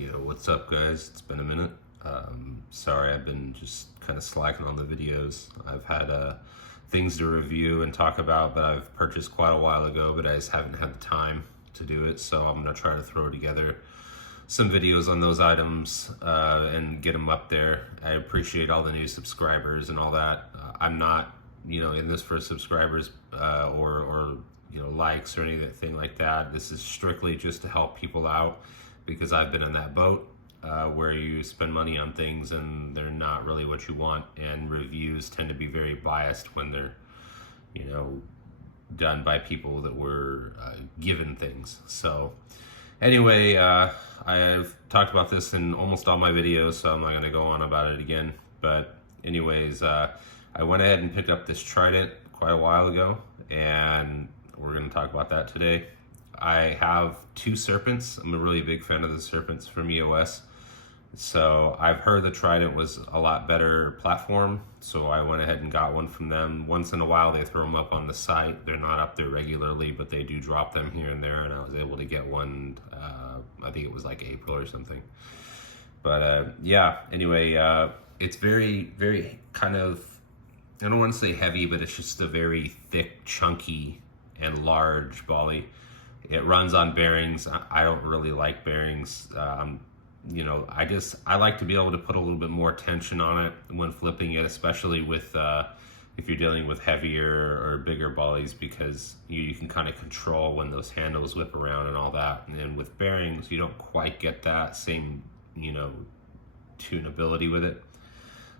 Yo, what's up, guys? It's been a minute. Sorry, I've been just kind of slacking on the videos. I've had things to review and talk about that I've purchased quite a while ago, but I just haven't had the time to do it. So I'm gonna try to throw together some videos on those items and get them up there. I appreciate all the new subscribers and all that. I'm not, in this for subscribers or likes or anything like that. This is strictly just to help people out, because I've been in that boat where you spend money on things and they're not really what you want, and reviews tend to be very biased when they're, done by people that were given things. So anyway, I've talked about this in almost all my videos, so I'm not going to go on about it again. But anyways, I went ahead and picked up this Trident quite a while ago, and we're going to talk about that today. I have two Serpents. I'm a really big fan of the Serpents from EOS. So I've heard the Trident was a lot better platform, so I went ahead and got one from them. Once in a while they throw them up on the site. They're not up there regularly, but they do drop them here and there, and I was able to get one, I think it was like April or something. But anyway, it's very, very kind of, I don't want to say heavy, but it's just a very thick, chunky, and large volley. It runs on bearings. I don't really like bearings. I like to be able to put a little bit more tension on it when flipping it, especially with if you're dealing with heavier or bigger volleys, because you can kind of control when those handles whip around and all that. And with bearings, you don't quite get that same, tunability with it.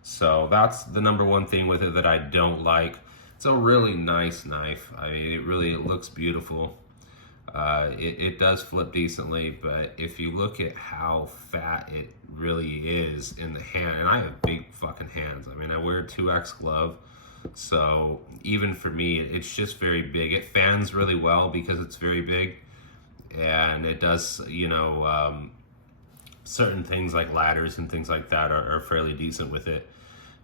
So that's the number one thing with it that I don't like. It's a really nice knife. I mean, it looks beautiful. It does flip decently, but if you look at how fat it really is in the hand, and I have big fucking hands. I mean, I wear a 2X glove, so even for me, it's just very big. It fans really well because it's very big, and it does, certain things like ladders and things like that are fairly decent with it.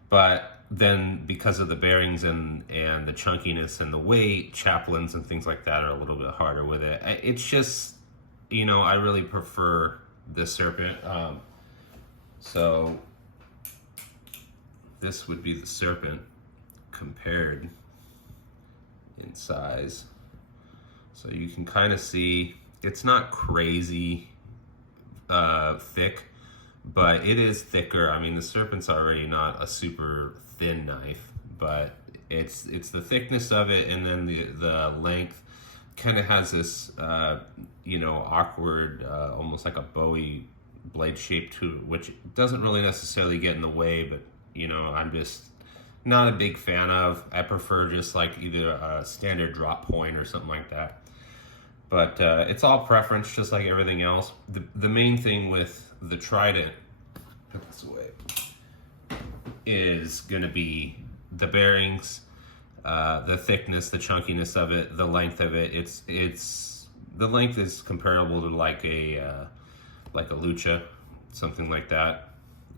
But then because of the bearings and the chunkiness and the weight, chaplains and things like that are a little bit harder with it. It's just, I really prefer this Serpent. So this would be the Serpent compared in size. So you can kind of see it's not crazy thick, but it is thicker. I mean, the Serpent's already not a super thin knife, but it's the thickness of it, and then the length kind of has this awkward, almost like a Bowie blade shape to it, which doesn't really necessarily get in the way, but I'm just not a big fan of. I prefer just like either a standard drop point or something like that. But it's all preference, just like everything else. The main thing with the Trident, put this away, is going to be the bearings, the thickness, the chunkiness of it, the length of it. It's the length is comparable to like a Lucha, something like that.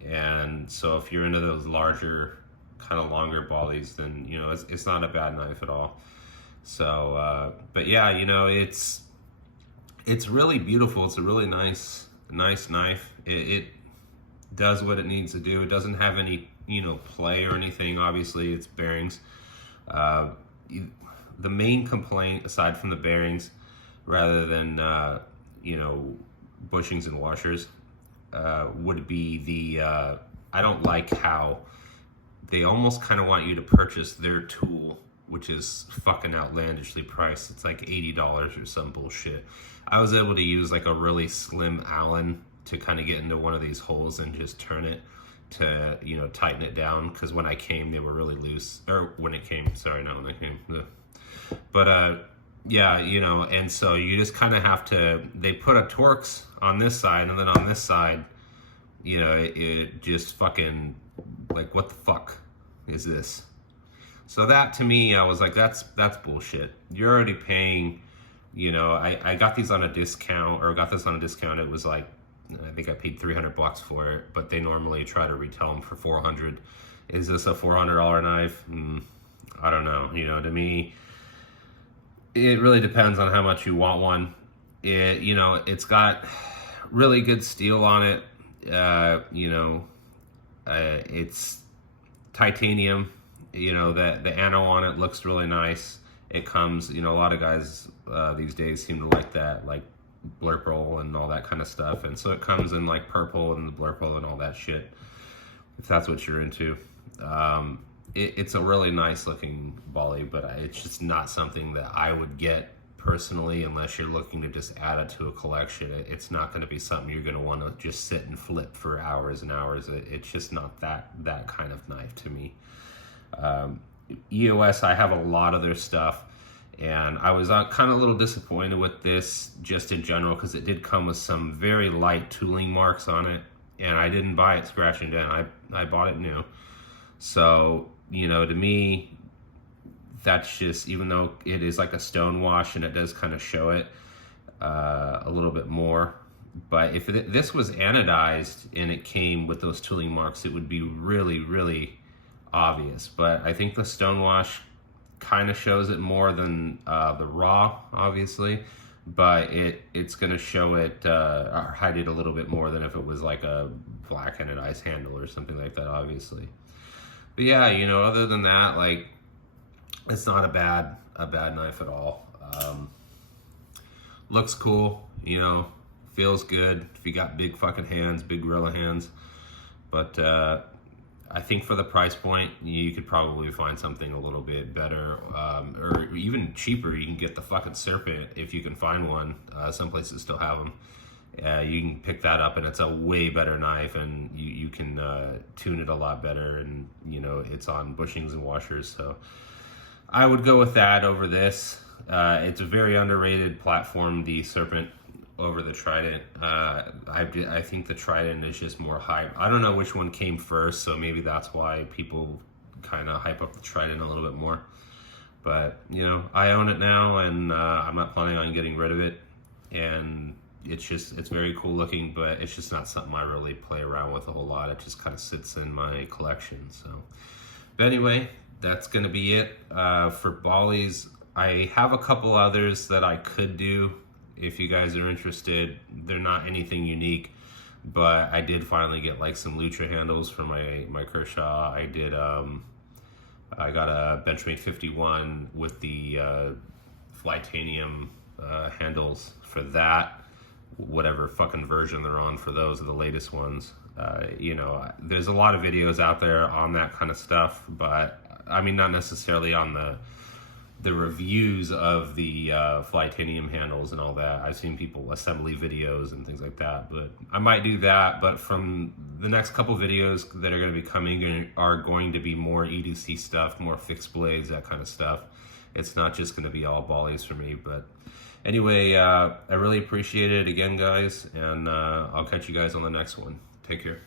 And so if you're into those larger, kind of longer volleys, then it's not a bad knife at all. So, but yeah, it's really beautiful. It's a really nice knife. It does what it needs to do. It doesn't have any, play or anything. Obviously, it's bearings. The main complaint, aside from the bearings, rather than, bushings and washers, would be the, I don't like how they almost kind of want you to purchase their tool, which is fucking outlandishly priced. It's like $80 or some bullshit. I was able to use like a really slim Allen to kind of get into one of these holes and just turn it to, tighten it down. Because when I came, they were really loose. Or when it came, sorry, not when I came. But and so you just kind of have to, they put a Torx on this side, and then on this side, it just fucking, like, what the fuck is this? So that, to me, I was like, that's bullshit. You're already paying, I got these on a discount, or got this on a discount. It was like, I think I paid $300 for it, but they normally try to retail them for $400. Is this a $400 knife? I don't know. To me, it really depends on how much you want one. It's got really good steel on it. It's titanium. The ano on it looks really nice. It comes, a lot of guys these days seem to like that, like blurple and all that kind of stuff. And so it comes in like purple and the blurple and all that shit, if that's what you're into. It's a really nice looking volley, but it's just not something that I would get personally unless you're looking to just add it to a collection. It's not going to be something you're going to want to just sit and flip for hours and hours. It's just not that kind of knife to me. EOS, I have a lot of their stuff, and I was kind of a little disappointed with this just in general because it did come with some very light tooling marks on it, and I didn't buy it scratch and dent. I bought it new. So, to me, that's just, even though it is like a stone wash and it does kind of show it a little bit more, but if this was anodized and it came with those tooling marks, it would be really, really obvious. But I think the stone wash kind of shows it more than the raw, obviously, but it's going to show it or hide it a little bit more than if it was like a black anodized handle or something like that, obviously. But yeah, other than that, like, it's not a bad knife at all. Looks cool, feels good if you got big fucking hands, big gorilla hands. But I think for the price point, you could probably find something a little bit better, or even cheaper. You can get the fucking Serpent if you can find one. Some places still have them. You can pick that up, and it's a way better knife, and you can tune it a lot better, and it's on bushings and washers. So I would go with that over this. It's a very underrated platform, the Serpent, over the Trident. I think the Trident is just more hype. I don't know which one came first, so maybe that's why people kind of hype up the Trident a little bit more. But I own it now, and I'm not planning on getting rid of it. And it's very cool looking, but it's just not something I really play around with a whole lot. It just kind of sits in my collection. So, but anyway, that's gonna be it for Bollies. I have a couple others that I could do if you guys are interested. They're not anything unique, but I did finally get like some Lutra handles for my Kershaw. I got a Benchmade 51 with the Flytanium handles for that. Whatever fucking version they're on for those are the latest ones. There's a lot of videos out there on that kind of stuff, but I mean, not necessarily on the reviews of the Flytanium handles and all that. I've seen people assembly videos and things like that, but I might do that. But from the next couple videos that are going to be coming are going to be more EDC stuff, more fixed blades, that kind of stuff. It's not just going to be all Bollies for me. But anyway, I really appreciate it again, guys, and I'll catch you guys on the next one. Take care.